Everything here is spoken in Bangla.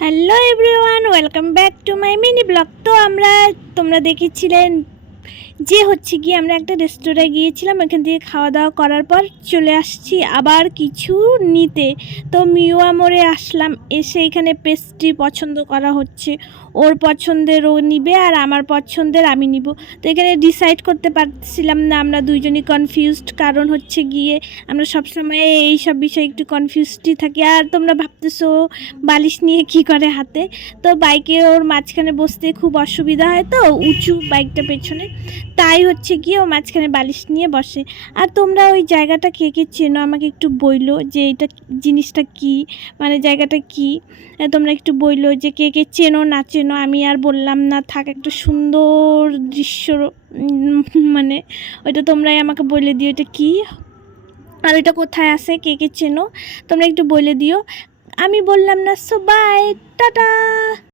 Hello everyone welcome back to my mini blog তো আমরা তোমরা দেখেছিলেন যে হচ্ছে কি আমরা একটা রেস্টুরেন্টে গিয়েছিলাম এখান থেকে খাওয়া দাওয়া করার পর চলে আসছি আবার কিছু নিতে। তো মিওয়া মোড়ে আসলাম, এসে এখানে পেস্ট্রি পছন্দ করা হচ্ছে। ওর পছন্দের ও নিবে আর আমার পছন্দের আমি নিব। তো এখানে ডিসাইড করতে পারছিলাম না আমরা দুইজনই কনফিউজড কারণ হচ্ছে গিয়ে আমরা সবসময় এই সব বিষয়ে একটু কনফিউজডই থাকি। আর তোমরা ভাবতেছো বালিশ নিয়ে কি করে হাতে? তো বাইকে ওর মাঝখানে বসতে খুব অসুবিধা হয় তো, উঁচু বাইকটা পেছনে। তাই হচ্ছে গিয়ে ও মাঝখানে বালিশ নিয়ে বসে। আর তোমরা ওই জায়গাটা কে কে চেনো? আমাকে একটু বইলো যে এটা জিনিসটা কি? মানে জায়গাটা কি? তোমরা একটু বইলো যে কে কে চেনো, না চেনো? আমি আর বললাম না, থাক, একটা সুন্দর দৃশ্য মানে ওইটা তোমরাই আমাকে বলে দিও, এটা কি? আর ওইটা কোথায় আছে? কে কে চেনো? তোমরা একটু বলে দিও। আমি বললাম না সো বাই টাটা!